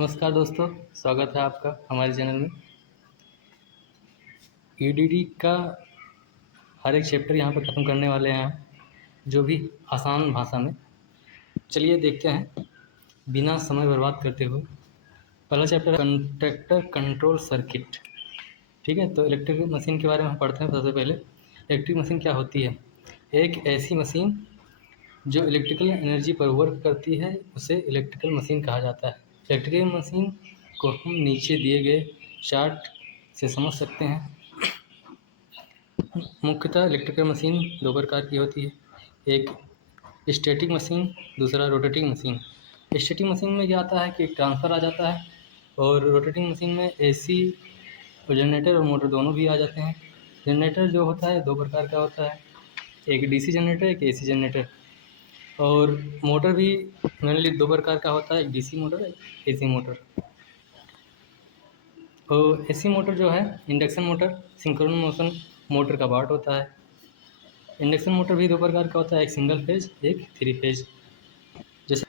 नमस्कार दोस्तों, स्वागत है आपका हमारे चैनल में। ईडीडी का हर एक चैप्टर यहाँ पर ख़त्म करने वाले हैं, जो भी आसान भाषा में। चलिए देखते हैं बिना समय बर्बाद करते हुए। पहला चैप्टर है कंडक्टर कंट्रोल सर्किट। ठीक है, तो इलेक्ट्रिक मशीन के बारे में हम पढ़ते हैं। सबसे पहले इलेक्ट्रिक मशीन क्या होती है? एक ऐसी मशीन जो इलेक्ट्रिकल एनर्जी पर वर्क करती है उसे इलेक्ट्रिकल मशीन कहा जाता है। इलेक्ट्रिकल मशीन को हम नीचे दिए गए चार्ट से समझ सकते हैं। मुख्यतः इलेक्ट्रिकल मशीन दो प्रकार की होती है, एक स्टैटिक मशीन, दूसरा रोटेटिंग मशीन। स्टैटिक मशीन में क्या आता है कि ट्रांसफर आ जाता है, और रोटेटिंग मशीन में एसी जनरेटर और मोटर दोनों भी आ जाते हैं। जनरेटर जो होता है दो प्रकार का होता है, एक डीसी जनरेटर, एक एसी जनरेटर। और मोटर भी मेनली दो प्रकार का होता है, एक डीसी मोटर, एक एसी मोटर। और एसी मोटर जो है induction motor, synchronous motion motor का पार्ट होता है। इंडक्शन मोटर भी दो प्रकार का होता है, एक सिंगल फेज, एक थ्री फेज। जैसे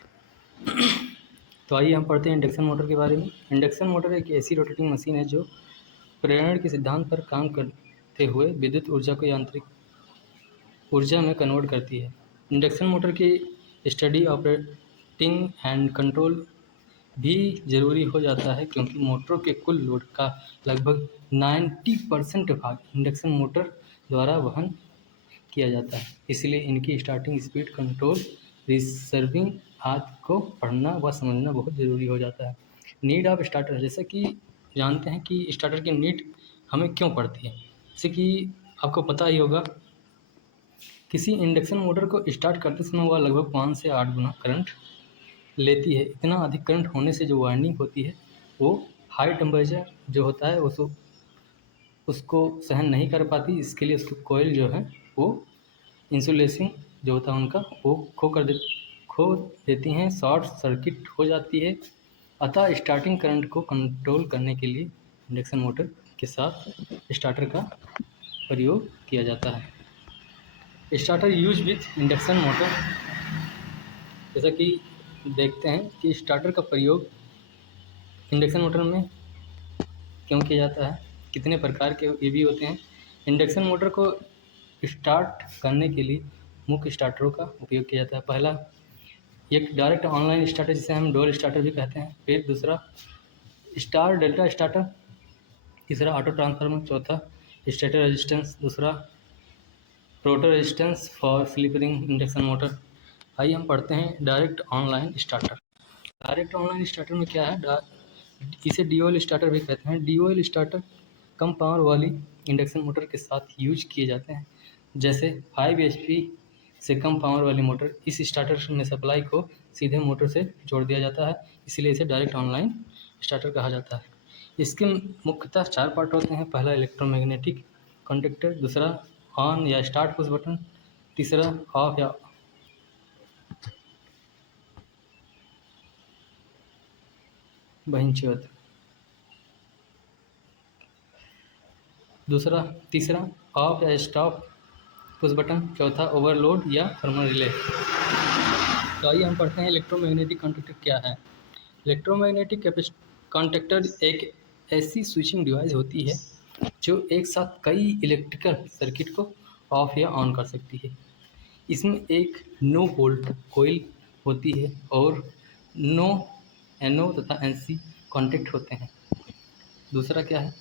तो आइए हम पढ़ते हैं इंडक्शन मोटर के बारे में। इंडक्शन मोटर एक ऐसी रोटेटिंग मशीन है जो प्रेरण के सिद्धांत पर काम करते हुए विद्युत ऊर्जा को यांत्रिक ऊर्जा में कन्वर्ट करती है। इंडक्शन मोटर की स्टडी, ऑपरेटिंग एंड कंट्रोल भी ज़रूरी हो जाता है, क्योंकि मोटरों के कुल लोड का लगभग 90% भाग इंडक्शन मोटर द्वारा वहन किया जाता है। इसलिए इनकी स्टार्टिंग स्पीड कंट्रोल, रिजर्विंग आदि को पढ़ना व समझना बहुत ज़रूरी हो जाता है। नीड ऑफ स्टार्टर, जैसे कि जानते हैं कि स्टार्टर की नीड हमें क्यों पड़ती है। जैसे कि आपको पता ही होगा, किसी इंडक्शन मोटर को स्टार्ट करते समय वह लगभग 5 से 8 गुना करंट लेती है। इतना अधिक करंट होने से जो वाइंडिंग होती है वो हाई टेम्परेचर जो होता है उसको सहन नहीं कर पाती। इसके लिए उसकी कोयल जो है वो इंसुलेशन जो होता है उनका वो खो देती हैं, शॉर्ट सर्किट हो जाती है। अतः स्टार्टिंग करंट को कंट्रोल करने के लिए इंडक्शन मोटर के साथ स्टार्टर का प्रयोग किया जाता है। Starter use with induction motor, जैसा कि देखते हैं कि स्टार्टर का प्रयोग इंडक्शन मोटर में क्यों किया जाता है, कितने प्रकार के ये भी होते हैं। इंडक्शन मोटर को स्टार्ट करने के लिए मुख्य स्टार्टरों का उपयोग किया जाता है। पहला एक डायरेक्ट ऑनलाइन स्टार्टर, जिसे हम डोल स्टार्टर भी कहते हैं। फिर दूसरा स्टार डेल्टा स्टार्टर, तीसरा ऑटो ट्रांसफार्मर, चौथा स्टेटर रेजिस्टेंस, दूसरा rotor resistance for slip ring induction motor. आइए हम पढ़ते हैं direct online starter. Direct online starter में क्या है, इसे डीओएल स्टार्टर भी कहते हैं। डीओएल स्टार्टर कम पावर वाली इंडक्शन मोटर के साथ यूज किए जाते हैं, जैसे 5 एचपी से कम पावर वाली मोटर। इस स्टार्टर में सप्लाई को सीधे मोटर से जोड़ दिया जाता है, इसलिए इसे डायरेक्ट ऑनलाइन स्टार्टर कहा जाता है। इसके मुख्यतः 4 पार्ट होते हैं। पहला इलेक्ट्रोमैग्नेटिक कंडक्टर, दूसरा ऑन या स्टार्ट पुश बटन, तीसरा ऑफ या बहिंचोद, तीसरा ऑफ या स्टॉप पुश बटन, चौथा ओवरलोड या थर्मल रिले। तो आइए हम पढ़ते हैं इलेक्ट्रोमैग्नेटिक कंडक्टर क्या है। इलेक्ट्रोमैग्नेटिक कंडक्टर एक ऐसी स्विचिंग डिवाइस होती है जो एक साथ कई इलेक्ट्रिकल सर्किट को ऑफ या ऑन कर सकती है। इसमें एक नो वोल्ट कोइल होती है और नो एनो तथा एनसी कॉन्टैक्ट होते हैं। दूसरा क्या है,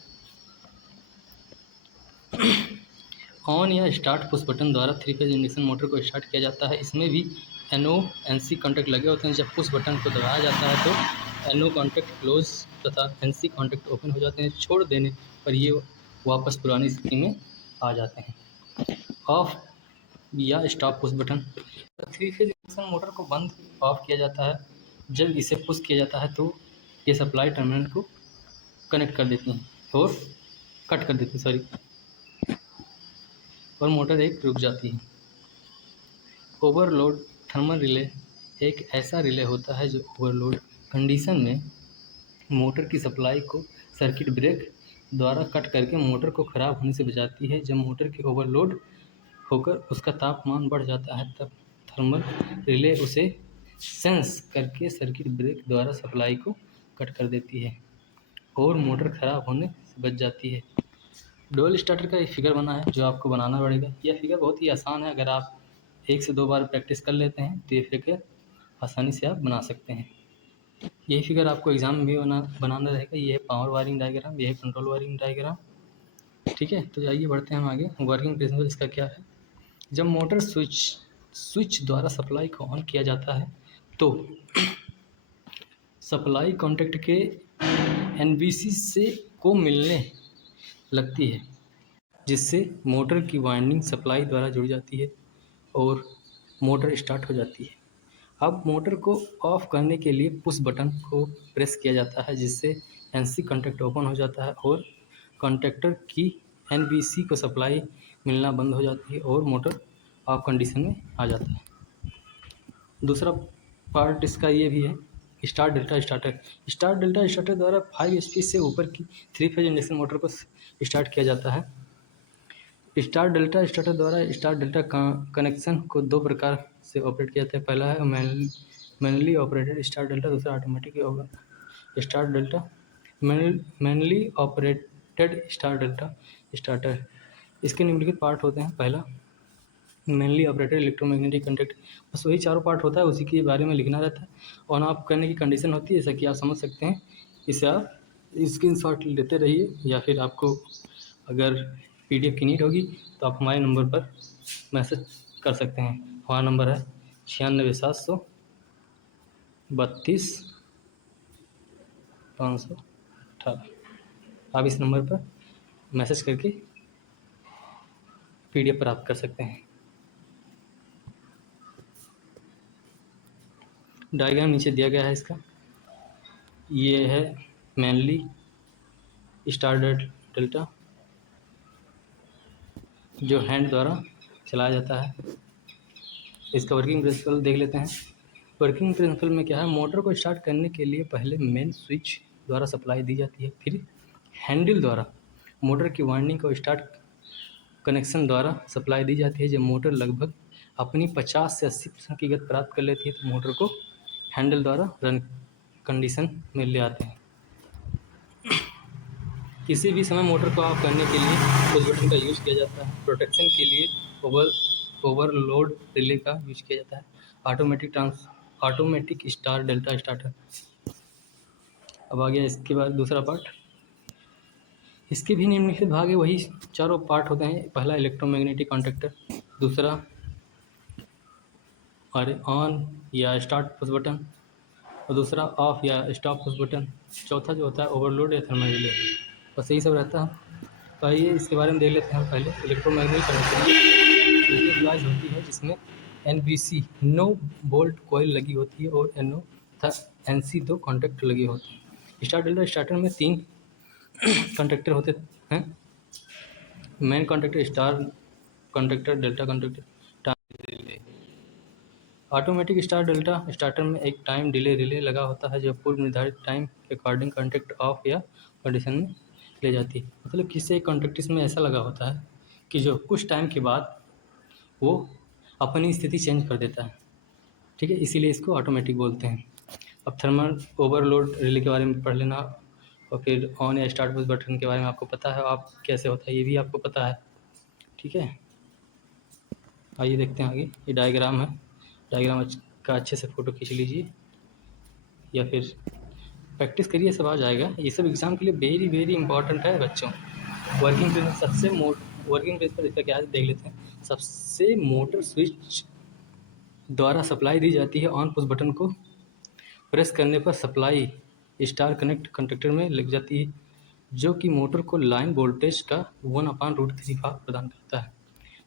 ऑन या स्टार्ट पुश बटन द्वारा 3 फेज इंडक्शन मोटर को स्टार्ट किया जाता है। इसमें भी एनओ एनसी कॉन्टैक्ट लगे होते हैं। जब पुश बटन को दबाया जाता है तो एनओ कॉन्टैक्ट क्लोज तथा एनसी कॉन्टैक्ट ओपन हो जाते हैं। छोड़ देने पर ये वापस पुरानी स्थिति में आ जाते हैं। ऑफ या stop push button, 3 phase induction motor को बंद ऑफ किया जाता है। जब इसे पुश किया जाता है तो ये सप्लाई टर्मिनल को कनेक्ट कर देती हैं और कट कर देती हैं और मोटर एक रुक जाती है। ओवरलोड थर्मल रिले एक ऐसा रिले होता है जो ओवरलोड कंडीशन में मोटर की सप्लाई को सर्किट ब्रेक द्वारा कट करके मोटर को ख़राब होने से बचाती है। जब मोटर की ओवरलोड होकर उसका तापमान बढ़ जाता है तब थर्मल रिले उसे सेंस करके सर्किट ब्रेक द्वारा सप्लाई को कट कर देती है और मोटर ख़राब होने से बच जाती है। डुअल स्टार्टर का एक फिगर बना है जो आपको बनाना पड़ेगा। यह फिगर बहुत ही आसान है, अगर आप 1 से 2 बार प्रैक्टिस कर लेते हैं तो ये फिगर आसानी से आप बना सकते हैं। यही फिगर आपको एग्ज़ाम में भी बनाना रहेगा। ये है पावर वायरिंग डायग्राम, ये है कंट्रोल वायरिंग डायग्राम। ठीक है, तो आइए बढ़ते हैं हम आगे। वर्किंग प्रिंसिपल इसका क्या है। जब मोटर स्विच द्वारा सप्लाई को ऑन किया जाता है तो सप्लाई कॉन्टैक्ट के एनबीसी से को मिलने लगती है, जिससे मोटर की वाइंडिंग सप्लाई द्वारा जुड़ जाती है और मोटर स्टार्ट हो जाती है। अब मोटर को ऑफ करने के लिए पुश बटन को प्रेस किया जाता है, जिससे एनसी कॉन्टैक्ट ओपन हो जाता है और कॉन्टैक्टर की एनबीसी को सप्लाई मिलना बंद हो जाती है और मोटर ऑफ कंडीशन में आ जाता है। दूसरा पार्ट इसका ये भी है, star delta starter. Star delta starter द्वारा 5 HP से ऊपर की 3 फेज इंडक्शन मोटर को स्टार्ट किया जाता है। स्टार डेल्टा स्टार्टर द्वारा स्टार डेल्टा कनेक्शन को 2 प्रकार से ऑपरेट किया जाता है। पहला है मैनुअली ऑपरेटेड स्टार डेल्टा, दूसरा automatic star delta. Manually operated star delta starter, इसके निम्नलिखित पार्ट होते हैं। पहला, मैनुअली ऑपरेटेड इलेक्ट्रोमैग्नेटिक कॉन्टैक्ट, बस वही चारों पार्ट होता है, उसी के बारे में लिखना रहता है। ऑन ऑफ करने की कंडीशन होती है, जैसा कि आप समझ सकते हैं। इसे आप स्क्रीनशॉट लेते रहिए, या फिर आपको अगर PDF की नीड होगी तो आप हमारे नंबर पर मैसेज कर सकते हैं। हमारा नंबर है 96,732,518। आप इस नंबर पर मैसेज करके PDF प्राप्त कर सकते हैं। डायग्राम नीचे दिया गया है इसका। ये है मैनली स्टार डेल्टा जो हैंड द्वारा चलाया जाता है। इसका वर्किंग प्रिंसिपल देख लेते हैं। वर्किंग प्रिंसिपल में क्या है, मोटर को स्टार्ट करने के लिए पहले मेन स्विच द्वारा सप्लाई दी जाती है, फिर हैंडल द्वारा मोटर की वाइंडिंग को स्टार्ट कनेक्शन द्वारा सप्लाई दी जाती है। जब मोटर लगभग अपनी 50 से 80% की गति प्राप्त कर लेती है तो मोटर को हैंडल द्वारा रन कंडीशन में ले आते हैं। किसी भी समय मोटर को ऑफ करने के लिए पुश बटन का यूज़ किया जाता है। प्रोटेक्शन के लिए ओवरलोड रिले का यूज किया जाता है। Automatic star delta starter. अब आ गया इसके बाद दूसरा पार्ट। इसके भी निम्नलिखित भाग है, वही चारों पार्ट होते हैं। पहला इलेक्ट्रोमैग्नेटिक कॉन्टैक्टर, दूसरा ऑन या स्टार्ट पुश बटन, और दूसरा ऑफ या स्टॉप पुश बटन, चौथा जो होता है ओवरलोड या थर्मल रिले। बस यही सब रहता है। तो आइए इसके बारे में देख लेते हैं। पहले इलेक्ट्रोमैग्नेटिक कॉन्टैक्टर डिवाइस होती है जिसमें NBC 9 बोल्ट कॉइल लगी होती है और NO तथा NC 2 कॉन्टैक्ट लगे होते हैं। स्टार डेल्टा स्टार्टर में 3 कॉन्टैक्टर होते हैं। Main contactor, star contactor, delta contactor, time delay. Automatic star delta starter में एक टाइम डिले रिले लगा होता है जो पूर्व निर्धारित टाइम के अकॉर्डिंग कॉन्टैक्ट ऑफ या कंडीशन में ले जाती है। मतलब किसी एक कॉन्टैक्ट इसमें ऐसा लगा होता है कि जो कुछ टाइम के बाद वो अपनी स्थिति चेंज कर देता है। ठीक है, इसीलिए इसको ऑटोमेटिक बोलते हैं। अब थर्मल ओवरलोड रिले के बारे में पढ़ लेना, और फिर ऑन या स्टार्ट पुश बटन के बारे में आपको पता है, आप कैसे होता है ये भी आपको पता है। ठीक है, आइए देखते हैं आगे। ये डायग्राम है, डायग्राम का अच्छे से फ़ोटो खींच लीजिए या फिर प्रैक्टिस करिए, सब आ जाएगा। ये सब एग्ज़ाम के लिए वेरी वेरी इंपॉर्टेंट है बच्चों। वर्किंग प्रिंसिपल वर्किंग प्रिंसिपल इसका क्या है देख लेते हैं। सबसे मोटर स्विच द्वारा सप्लाई दी जाती है। ऑन पुश बटन को प्रेस करने पर सप्लाई स्टार कनेक्ट कॉन्टैक्टर में लग जाती है, जो कि मोटर को लाइन वोल्टेज का 1/√3 भाग प्रदान करता है।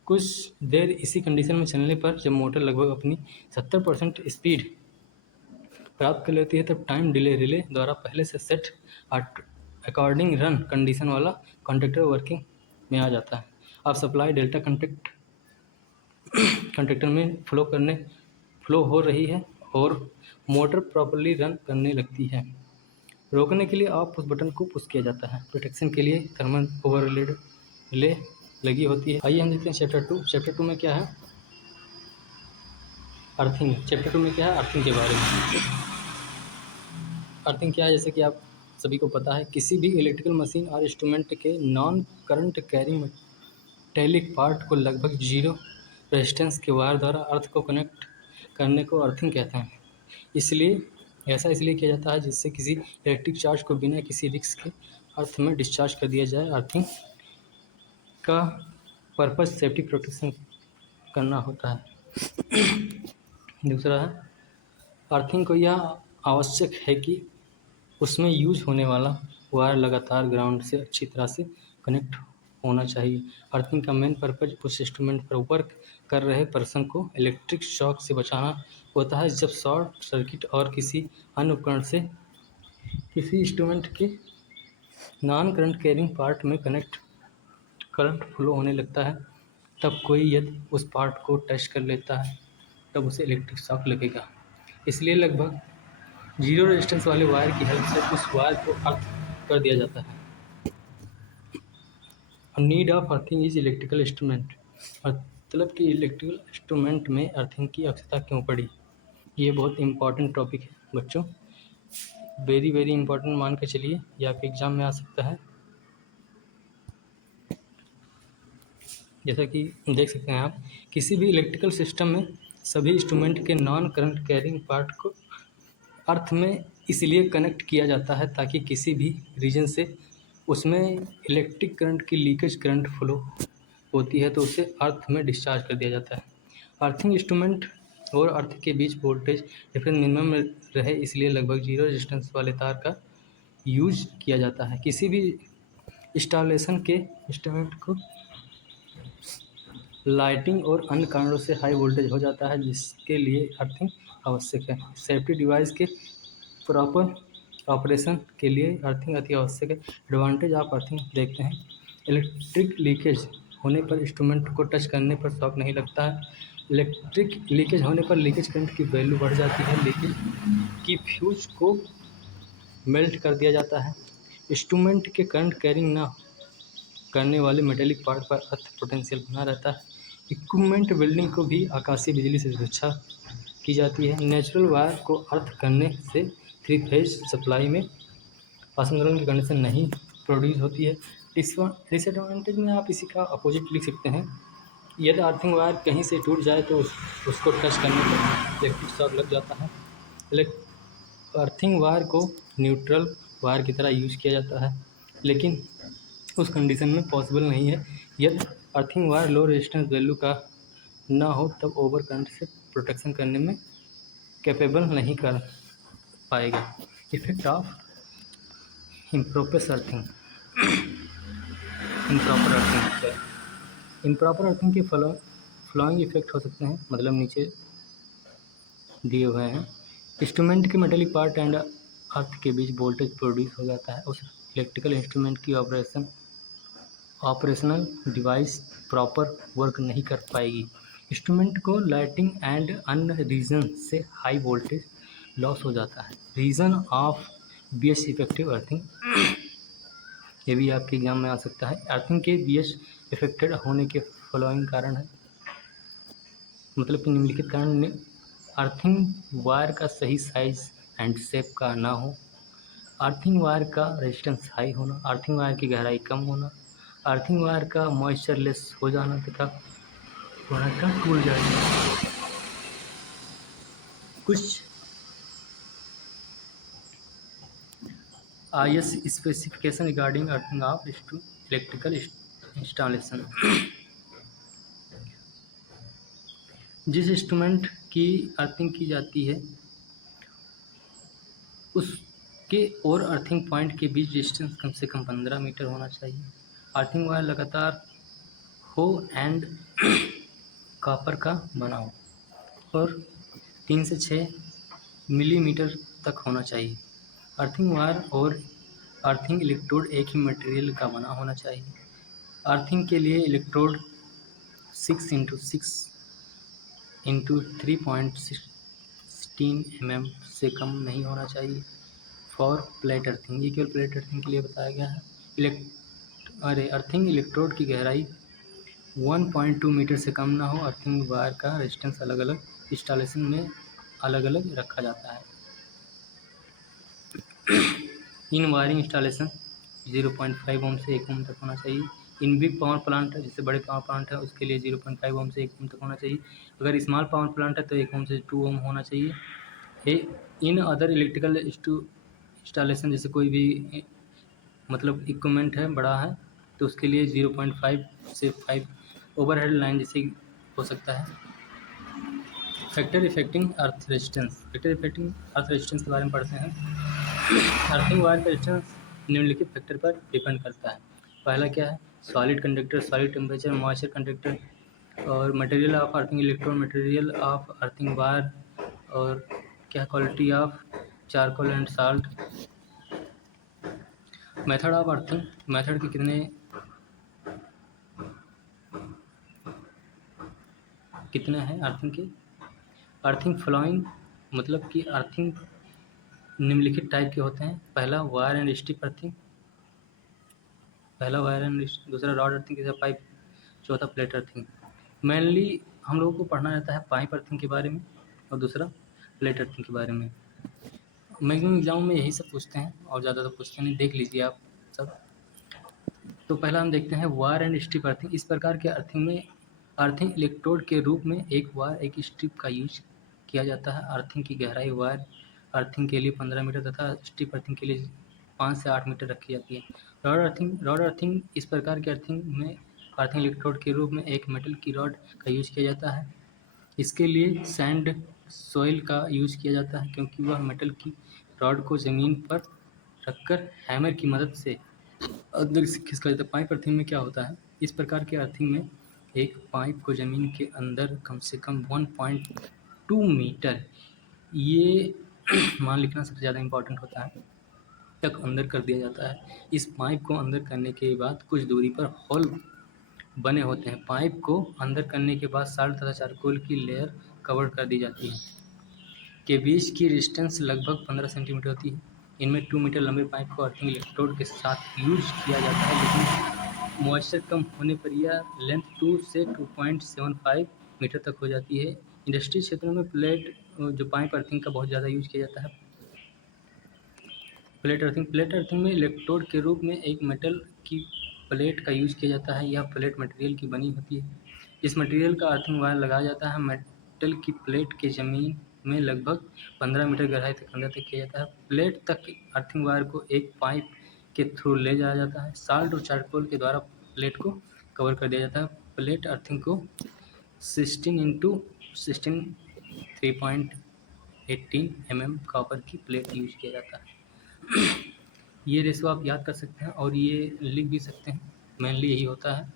कुछ देर इसी कंडीशन में चलने पर जब मोटर लगभग अपनी 70% स्पीड प्राप्त कर लेती है तब टाइम डिले रिले द्वारा पहले से सेट अकॉर्डिंग रन कंडीशन वाला कॉन्टैक्टर वर्किंग में आ जाता है। अब सप्लाई डेल्टा कॉन्टैक्टर में फ्लो हो रही है और मोटर प्रॉपर्ली रन करने लगती है। रोकने के लिए ऑफ पुश बटन को पुश किया जाता है। प्रोटेक्शन के लिए थर्मल ओवरलोड रिले लगी होती है। आइए हम देखते हैं चैप्टर 2। चैप्टर 2 में क्या है, अर्थिंग। चैप्टर 2 में क्या है, अर्थिंग के बारे में। अर्थिंग क्या है, जैसे कि आप सभी को पता है, किसी भी इलेक्ट्रिकल मशीन और इंस्ट्रूमेंट के non current carrying metallic part को लगभग जीरो रेजिस्टेंस के वायर द्वारा अर्थ को कनेक्ट करने को अर्थिंग कहते हैं। इसलिए ऐसा इसलिए किया जाता है जिससे किसी इलेक्ट्रिक चार्ज को बिना किसी रिस्क के अर्थ में डिस्चार्ज कर दिया जाए। अर्थिंग का पर्पज सेफ्टी प्रोटेक्शन करना होता है। दूसरा है, अर्थिंग को यह आवश्यक है कि उसमें यूज होने वाला वायर लगातार ग्राउंड से अच्छी तरह से कनेक्ट होना चाहिए। अर्थिंग का मेन पर्पज उस इंस्ट्रूमेंट पर वर्क कर रहे पर्सन को इलेक्ट्रिक शॉक से बचाना होता है जब शॉर्ट सर्किट और किसी अन्य उपकरण से किसी इंस्ट्रूमेंट के नॉन करंट कैरिंग पार्ट में करंट फ्लो होने लगता है, तब कोई यदि उस पार्ट को टच कर लेता है तब उसे इलेक्ट्रिक शॉक लगेगा। इसलिए लगभग जीरो रेजिस्टेंस वाले वायर की हेल्प से उस वायर को अर्थ कर दिया जाता है। Need of earthing is electrical instrument, मतलब कि इलेक्ट्रिकल इंस्ट्रूमेंट में अर्थिंग की आवश्यकता क्यों पड़ी। ये बहुत इंपॉर्टेंट टॉपिक है बच्चों, वेरी वेरी इंपॉर्टेंट मान के चलिए, ये आपके एग्जाम में आ सकता है। जैसा कि देख सकते हैं आप, किसी भी इलेक्ट्रिकल सिस्टम में सभी इंस्ट्रूमेंट के नॉन करंट कैरिंग पार्ट को अर्थ में इसलिए कनेक्ट किया जाता है ताकि किसी भी रीजन से उसमें इलेक्ट्रिक करंट की लीकेज करंट फ्लो होती है तो उसे अर्थ में डिस्चार्ज कर दिया जाता है। अर्थिंग इंस्ट्रूमेंट और अर्थ के बीच वोल्टेज डिफरेंस मिनिमम में रहे, इसलिए लगभग जीरो रेजिस्टेंस वाले तार का यूज किया जाता है। किसी भी इंस्टॉलेशन के इंस्ट्रूमेंट को लाइटिंग और अन्य कारणों से हाई वोल्टेज हो जाता है जिसके लिए अर्थिंग आवश्यक है। सेफ्टी डिवाइस के प्रॉपर ऑपरेशन के लिए अर्थिंग अति आवश्यक है। एडवांटेज ऑफ अर्थिंग देखते हैं। इलेक्ट्रिक लीकेज होने पर इंस्ट्रूमेंट को टच करने पर शॉक नहीं लगता है। इलेक्ट्रिक लीकेज होने पर लीकेज करंट की वैल्यू बढ़ जाती है। लीकेज की फ्यूज को मेल्ट कर दिया जाता है। इंस्ट्रूमेंट के करंट कैरिंग ना करने वाले मेटेलिक पार्ट पर अर्थ पोटेंशियल बना रहता है। इक्विपमेंट बिल्डिंग को भी आकाशीय बिजली से सुरक्षा की जाती है। नेचुरल वायर को अर्थ करने से थ्री फेज सप्लाई में असंतुलन की कंडीशन नहीं प्रोड्यूस होती है। डिसएडवांटेज में आप इसी का अपोजिट लिख सकते हैं। यदि अर्थिंग वायर कहीं से टूट जाए तो उसको टच करने पर इलेक्ट्रिक शॉक लग जाता है। अर्थिंग वायर को न्यूट्रल वायर की तरह यूज किया जाता है, लेकिन उस कंडीशन में पॉसिबल नहीं है। यदि earthing wire low resistance value का ना हो तब ओवर करंट से प्रोटेक्शन करने में कैपेबल नहीं कर पाएगा। Effect of improper earthing improper earthing के फ्लोइंग इफेक्ट हो सकते हैं, मतलब नीचे दिए हुए हैं। इंस्ट्रूमेंट के मेटेलिक पार्ट एंड अर्थ के बीच वोल्टेज प्रोड्यूस हो जाता है। उस इलेक्ट्रिकल इंस्ट्रूमेंट की ऑपरेशनल डिवाइस प्रॉपर वर्क नहीं कर पाएगी। इंस्ट्रूमेंट को लाइटिंग एंड अन्य रीजन से हाई वोल्टेज लॉस हो जाता है। Reason of BS effective earthing, ये भी आपके एग्जाम में आ सकता है। अर्थिंग के बीएस इफेक्टेड होने के फॉलोइंग कारण है, मतलब कि निम्नलिखित कारण। अर्थिंग वायर का सही साइज एंड शेप का ना हो, अर्थिंग वायर का रेजिस्टेंस हाई होना, अर्थिंग वायर की गहराई कम होना, अर्थिंग वायर का मॉइस्चरलेस हो जाना तथा वायर का टूट जाना। कुछ IS specification regarding earthing of electrical installation. जिस इंस्ट्रूमेंट की अर्थिंग की जाती है उसके और अर्थिंग पॉइंट के बीच डिस्टेंस कम से कम 15 मीटर होना चाहिए। अर्थिंग वायर लगातार हो एंड कॉपर का बना हो और 3 से 6 मिलीमीटर तक होना चाहिए। अर्थिंग वायर और अर्थिंग इलेक्ट्रोड एक ही मटेरियल का बना होना चाहिए। अर्थिंग के लिए इलेक्ट्रोड 6x6 इंटू 3.16 mm से कम नहीं होना चाहिए। फॉर प्लेट अर्थिंग, ये केवल प्लेट अर्थिंग के लिए बताया गया है। अर्थिंग इलेक्ट्रोड की गहराई 1.2 मीटर से कम ना हो। अर्थिंग वायर का रेजिस्टेंस अलग अलग इंस्टॉलेशन में अलग अलग रखा जाता है। इन वायरिंग इंस्टॉलेशन 0.5 ओम से 1 ओम तक होना चाहिए। इन बिग पावर प्लांट है, जैसे बड़े पावर प्लांट है, उसके लिए 0.5 ओम से 1 ओम तक होना चाहिए। अगर स्मॉल पावर प्लांट है तो 1 ओम से 2 ओम होना चाहिए। इन अदर इलेक्ट्रिकल इंस्टॉलेशन, जैसे कोई भी मतलब इक्विपमेंट है बड़ा है, तो उसके लिए 0.5 से 5 ओवरहेड लाइन जैसे हो सकता है। Factor affecting earth resistance, factor affecting earth resistance के बारे में पढ़ते हैं। अर्थिंग वायर का रेजिस्टेंस निम्नलिखित फैक्टर पर डिपेंड करता है। पहला क्या है? Solid conductor, solid temperature, moisture conductor, और material of earthing electron, material of earthing wire, और क्या quality of charcoal and salt. Method of earthing, method के कितने हैं अर्थिंग के? अर्थिंग फ्लोइंग मतलब कि अर्थिंग निम्नलिखित टाइप के होते हैं। पहला वायर एंड स्ट्रिप अर्थिंग, दूसरा रॉड अर्थिंग, तीसरा पाइप, चौथा प्लेट अर्थिंग। मेनली हम लोगों को पढ़ना रहता है पाइप अर्थिंग के बारे में और दूसरा प्लेट अर्थिंग के बारे में। मैक्सिमम एग्जाम में यही सब पूछते हैं और ज़्यादा तो पूछते नहीं, देख लीजिए आप सब। तो पहला हम देखते हैं वायर एंड स्ट्रिप अर्थिंग। इस प्रकार के अर्थिंग में अर्थिंग इलेक्ट्रोड के रूप में एक वायर एक स्ट्रिप का यूज किया जाता है। अर्थिंग की गहराई वायर अर्थिंग के लिए 15 मीटर तथा स्ट्रिप अर्थिंग के लिए 5 से 8 मीटर रखी जाती है। रॉड अर्थिंग, इस प्रकार के अर्थिंग में अर्थिंग इलेक्ट्रोड के रूप में एक मेटल की रॉड का यूज किया जाता है। इसके लिए सैंड सॉइल का यूज किया जाता है, क्योंकि वह मेटल की रॉड को ज़मीन पर रखकर हैमर की मदद से अंदर से खिसका जाता है। पाइप अर्थिंग में क्या होता है? इस प्रकार के अर्थिंग में एक पाइप को ज़मीन के अंदर कम से कम 1.2 मीटर, ये मान लिखना सबसे ज़्यादा इम्पोर्टेंट होता है, तक अंदर कर दिया जाता है। इस पाइप को अंदर करने के बाद कुछ दूरी पर होल बने होते हैं। पाइप को अंदर करने के बाद साल्ट तथा चारकोल की लेयर कवर कर दी जाती है। के बीच की डिस्टेंस लगभग 15 सेंटीमीटर होती है। इनमें 2 मीटर लंबे पाइप को अर्थिंग इलेक्ट्रोड के साथ यूज किया जाता है, लेकिन मॉइस्चर कम होने पर यह लेंथ 2 से 2.75 मीटर तक हो जाती है। इंडस्ट्री क्षेत्रों में जो पाइप अर्थिंग का बहुत ज़्यादा यूज किया जाता है। प्लेट अर्थिंग में इलेक्ट्रोड के रूप में एक मेटल की प्लेट का यूज किया जाता है। यह प्लेट मटेरियल की बनी होती है। इस मटेरियल का अर्थिंग वायर लगाया जाता है। मेटल की प्लेट के ज़मीन में लगभग 15 मीटर गहराई तक अंदर तक किया जाता है। प्लेट तक अर्थिंग वायर को एक पाइप के थ्रू ले जाया जाता है। साल्ट और चारकोल के द्वारा प्लेट को कवर कर दिया जाता है। प्लेट अर्थिंग को 16x16 3.18 mm कॉपर की प्लेट यूज किया जाता है। ये रेशो आप याद कर सकते हैं और ये लिख भी सकते हैं, मेनली यही होता है।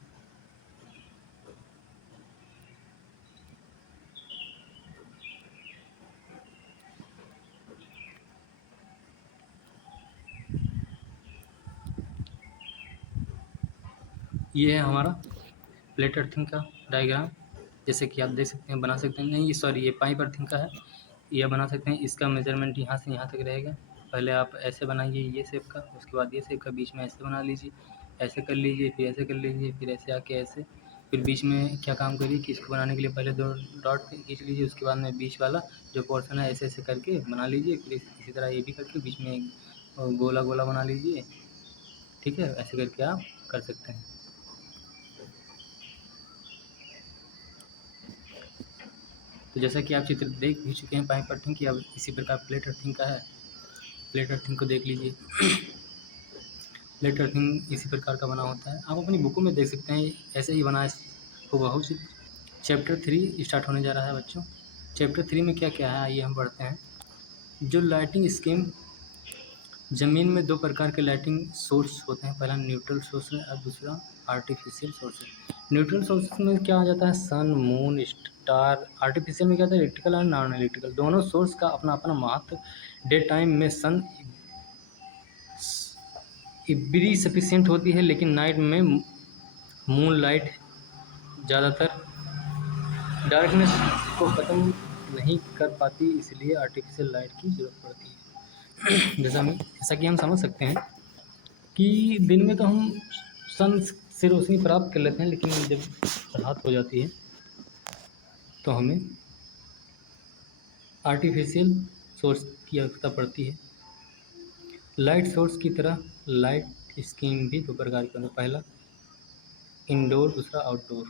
ये है हमारा प्लेट अर्थिंग का डायग्राम, जैसे कि आप देख सकते हैं, बना सकते हैं। नहीं, सॉरी, ये पाइप अर्थिंग का है। यह बना सकते हैं। इसका मेजरमेंट यहाँ से यहाँ तक रहेगा। पहले आप ऐसे बनाइए ये शेप का, उसके बाद ये शेप का, बीच में ऐसे बना लीजिए, ऐसे कर लीजिए, फिर ऐसे कर लीजिए, फिर ऐसे आके ऐसे, फिर बीच में क्या काम करिए कि इसको बनाने के लिए पहले 2 डॉट खींच लीजिए, उसके बाद में बीच वाला जो पोर्शन है ऐसे ऐसे करके बना लीजिए, फिर इसी तरह ये भी करके बीच में एक गोला गोला बना लीजिए। ठीक है, ऐसे करके आप कर सकते हैं। तो जैसा कि आप चित्र देख भी चुके हैं पाइप अर्थिंग की, अब इसी प्रकार प्लेट अर्थिंग का है। प्लेट अर्थिंग को देख लीजिए। प्लेट अर्थिंग इसी प्रकार का बना होता है। आप अपनी बुकों में देख सकते हैं, ऐसे ही बना है हूबहू। चैप्टर 3 स्टार्ट होने जा रहा है बच्चों। चैप्टर 3 में क्या क्या है आइए हम पढ़ते हैं। जो लाइटिंग स्कीम, ज़मीन में 2 प्रकार के लाइटिंग सोर्स होते हैं। पहला न्यूट्रल सोर्स है और दूसरा आर्टिफिशियल सोर्स है। न्यूट्रल सोर्स में क्या आ जाता है? सन, मून, स्टार। आर्टिफिशियल में क्या होता है? इलेक्ट्रिकल और नॉन इलेक्ट्रिकल। दोनों सोर्स का अपना अपना महत्व। डे टाइम में सन इबरी सफिशिएंट होती है, लेकिन नाइट में मून लाइट ज़्यादातर डार्कनेस को ख़त्म नहीं कर पाती, इसलिए आर्टिफिशियल लाइट की ज़रूरत पड़ती है। जैसा कि हम समझ सकते हैं कि दिन में तो हम सन से रोशनी प्राप्त कर लेते हैं, लेकिन जब रात हो जाती है तो हमें आर्टिफिशियल सोर्स की आवश्यकता पड़ती है। लाइट सोर्स की तरह लाइट स्कीम भी दो प्रकार की होती है। पहला इंडोर, दूसरा आउटडोर।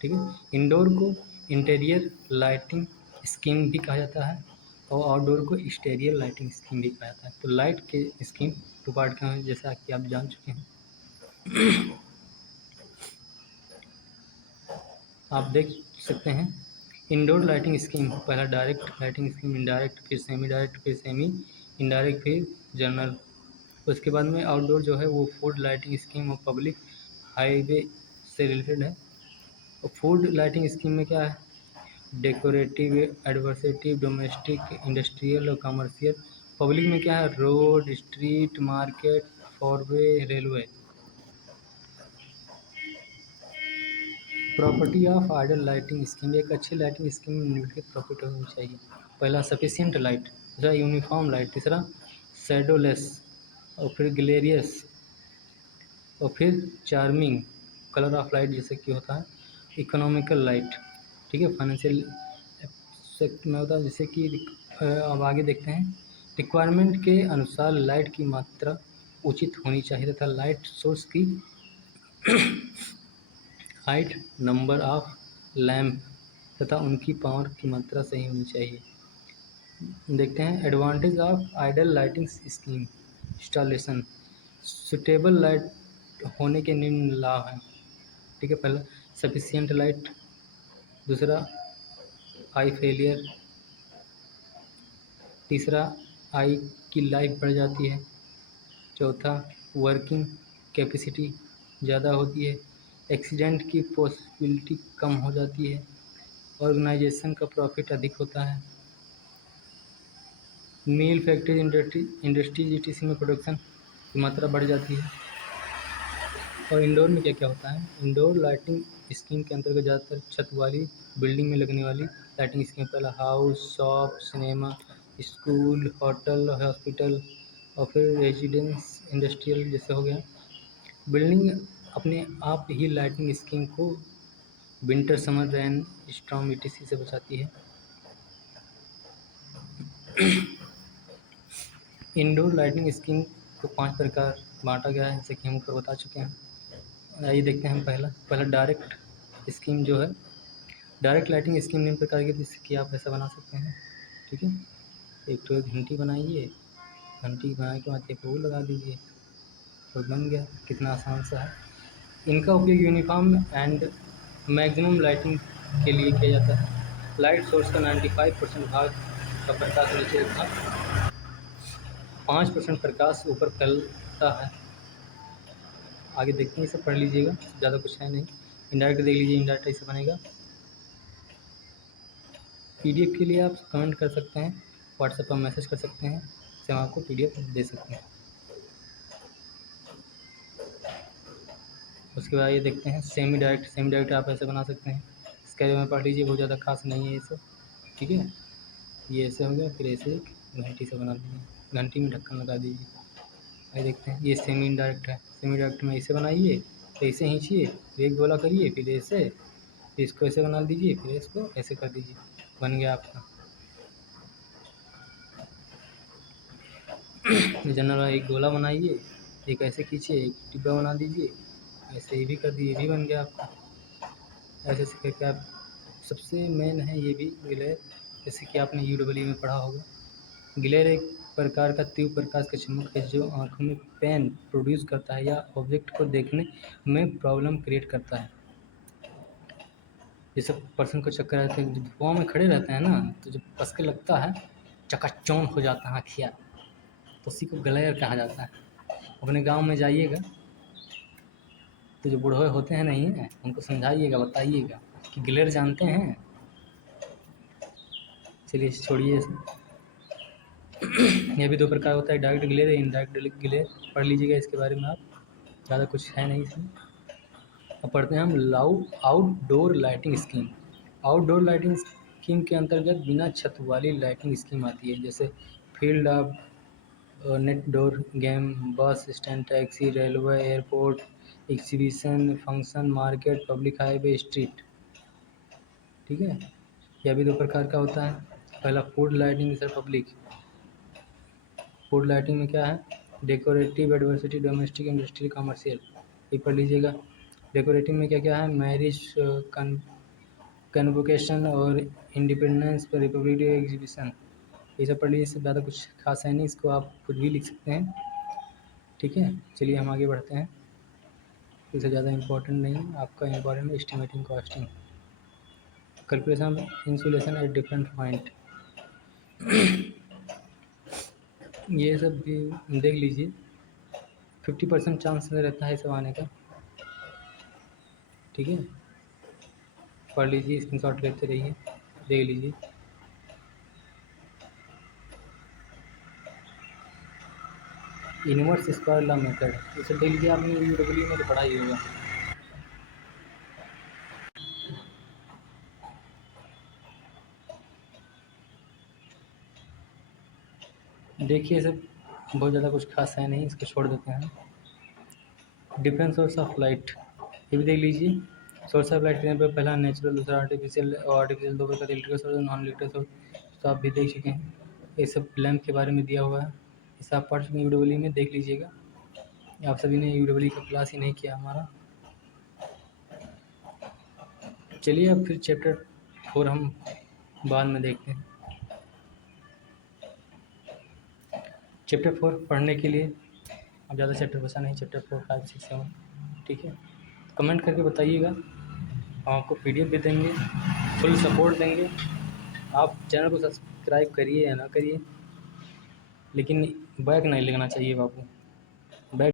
ठीक है, इंडोर को इंटीरियर लाइटिंग स्कीम भी कहा जाता है और आउटडोर को एक्सटीरियर लाइटिंग स्कीम भी कहा जाता है। तो लाइट के स्कीम टू पार्ट के हैं, जैसा कि आप जान चुके हैं। आप देख सकते हैं इंडोर लाइटिंग स्कीम, पहला डायरेक्ट लाइटिंग स्कीम, इनडायरेक्ट, फिर सेमी डायरेक्ट, फिर सेमी इनडायरेक्ट, फिर जनरल। उसके बाद में आउटडोर जो है वो फूड लाइटिंग स्कीम और पब्लिक हाईवे से रिलेटेड है। और फूड लाइटिंग स्कीम में क्या है, डेकोरेटिव, एडवर्सेटिव, डोमेस्टिक, इंडस्ट्रियल और कमर्शियल। पब्लिक में क्या है, road, street, market, fairway, railway. Property of ideal lighting scheme, एक अच्छी लाइटिंग स्कीम में निम्नलिखित प्रॉपर्टी होनी चाहिए। पहला सफिशिएंट लाइट, दूसरा यूनिफॉर्म लाइट, तीसरा शैडोलेस, और फिर ग्लेरियस, और फिर चार्मिंग कलर ऑफ लाइट जैसे कि होता है। इकोनॉमिकल लाइट, ठीक है, फाइनेंशियल सेक्टर में होता है, जैसे कि अब आगे देखते हैं। रिक्वायरमेंट के अनुसार लाइट की मात्रा उचित होनी चाहिए तथा लाइट सोर्स की हाइट, नंबर ऑफ लैंप तथा उनकी पावर की मात्रा सही होनी चाहिए। देखते हैं advantage of ideal lighting scheme installation. Suitable light होने के निम्न लाभ हैं। ठीक है, पहला सफिशिएंट लाइट, दूसरा आई फेलियर, तीसरा आई की लाइफ बढ़ जाती है, चौथा वर्किंग कैपेसिटी ज़्यादा होती है, एक्सीडेंट की पॉसिबिलिटी कम हो जाती है, ऑर्गेनाइजेशन का प्रॉफिट अधिक होता है, मील फैक्ट्री इंडस्ट्रीज ईटीसी में प्रोडक्शन की मात्रा बढ़ जाती है। और इंडोर में क्या क्या होता है, इंडोर लाइटिंग स्कीम के अंतर्गत ज़्यादातर छत वाली बिल्डिंग में लगने वाली लाइटिंग स्कीम, पहला house, shop, cinema, school, hotel, hospital, और फिर रेजिडेंस, इंडस्ट्रियल जैसे हो गया। बिल्डिंग अपने आप ही लाइटिंग स्कीम को winter, summer, rain, storm etc से बचाती है। इंडोर लाइटिंग स्कीम को 5 प्रकार बांटा गया है, जैसे कि हम ऊपर बता चुके हैं। आइए देखते हैं हम पहला डायरेक्ट स्कीम जो है। डायरेक्ट लाइटिंग स्कीम निम्न प्रकार की, जैसे कि आप ऐसा बना सकते हैं। ठीक है, एक तो एक घंटी बनाइए, घंटी बनाने के बाद एक फूल लगा दीजिए, तो बन गया, कितना आसान सा है। इनका उपयोग यूनिफॉर्म एंड मैक्सिमम लाइटिंग के लिए किया जाता है। लाइट सोर्स का 95% भाग का प्रकाश नीचे तथा 5% प्रकाश ऊपर फैलता है। आगे देखते हैं, इसे पढ़ लीजिएगा, ज़्यादा कुछ है नहीं। इंडायरेक्ट देख लीजिए, इंडायरेक्ट ऐसे बनेगा। पीडीएफ के लिए आप कमेंट कर सकते हैं, व्हाट्सएप पर मैसेज कर सकते हैं, से हम आपको पीडीएफ दे सकते हैं। उसके बाद ये देखते हैं सेमी डायरेक्ट। सेमी डायरेक्ट आप ऐसे बना सकते हैं, इसके बारे में पढ़ लीजिए, बहुत ज़्यादा खास नहीं है ये सब। ठीक है, ये ऐसे हो गया, फिर ऐसे एक घंटी से बना दीजिए, घंटी में ढक्कन लगा दीजिए। आइए देखते हैं, ये सेमी इनडायरेक्ट है। सेमी डायरेक्ट में ऐसे बनाइए, तो ऐसे खींचिए, फिर एक गोला करिए, फिर ऐसे, फिर इसको ऐसे बना दीजिए, फिर इसको ऐसे कर दीजिए, बन गया आपका। जनरल एक गोला बनाइए, एक ऐसे खींचिए, एक डिब्बा बना दीजिए, ऐसे ही भी कर दिए, ये भी बन गया आपका। ऐसे ऐसे करके आप, सबसे मेन है ये भी ग्लेर, जैसे कि आपने यूडब्ल्यू में पढ़ा होगा। ग्लेर एक प्रकार का तीव्र प्रकाश का चमक है जो आंखों में पेन प्रोड्यूस करता है या ऑब्जेक्ट को देखने में प्रॉब्लम क्रिएट करता है। जैसे पर्सन को चक्कर आते हैं, जब धुआं में खड़े रहते हैं ना, तो जब पस के लगता है, चकाचौंध हो जाता है आँखिया, तो उसी को ग्लेर कहा जाता है। अपने गांव में जाइएगा, तो जो बूढ़े होते हैं नहीं है, उनको समझाइएगा, बताइएगा कि ग्लेर जानते हैं। चलिए छोड़िए इसे। ये भी दो प्रकार होता है, डायरेक्ट ग्लेर या इनडायरेक्ट ग्लेर, पढ़ लीजिएगा इसके बारे में आप, ज़्यादा कुछ है नहीं इसमें। अब पढ़ते हैं हम outdoor lighting scheme. Outdoor lighting scheme के अंतर्गत बिना छत वाली लाइटिंग स्कीम आती है, जैसे field of net door game, bus stand, taxi, railway, airport, exhibition, function, market, public highway, street. ठीक है, यह भी दो प्रकार का होता है। पहला फूड लाइटिंग, दूसरा पब्लिक। फूड लाइटिंग में क्या है, decorative, adversity, domestic, industrial, commercial, ये पढ़ लीजिएगा। डेकोरेटिव में क्या क्या है, मैरिज, कन्वोकेशन और इंडिपेंडेंस पर रिपब्लिक डे एग्जीबिशन, ये सब पढ़ लीजिए। इससे ज़्यादा कुछ खास है नहीं, इसको आप खुद भी लिख सकते हैं। ठीक है, चलिए हम आगे बढ़ते हैं। इससे ज़्यादा इंपॉर्टेंट नहीं है, आपका important estimating costing, calculation insulation at different point, ये सब भी देख लीजिए। 50% चांस रहता है सब आने का। ठीक है, पढ़ लीजिए, स्क्रीनशॉट लेते रहिए, देख लीजिए। इनवर्स स्क्वायर लॉ मेथड, इसे देख लीजिए, आपने यूडब्ल्यू में तो पढ़ा ही होगा। देखिए सब बहुत ज़्यादा कुछ खास है नहीं, इसको छोड़ देते हैं। डिफरेंट सोर्स ऑफ लाइट, ये भी देख लीजिए। सोर्स ऑफ लाइट पे पहला नेचुरल, दूसरा आर्टिफिशियल, और आर्टिफिशियल दो प्रकार, इलेक्ट्रिकल सोर्स और नॉन इलेक्ट्रिकल सोर्स, तो आप भी देख चुके हैं। ये सब लैम्प के बारे में दिया हुआ है, इसे आप पढ़ चुके हैं, यूडब्ल्यू में देख लीजिएगा। आप सभी ने यूडब्ल्यू का क्लास ही नहीं किया हमारा। चलिए अब फिर चैप्टर 4 हम बाद में देखते हैं। चैप्टर 4 पढ़ने के लिए अब ज़्यादा चैप्टर बचा नहीं, चैप्टर 4, 5, 6, 7। ठीक है, कमेंट करके बताइएगा, हम आपको PDF भी देंगे, फुल सपोर्ट देंगे। आप चैनल को सब्सक्राइब करिए या ना करिए, लेकिन बैक नहीं लगना चाहिए बाबू।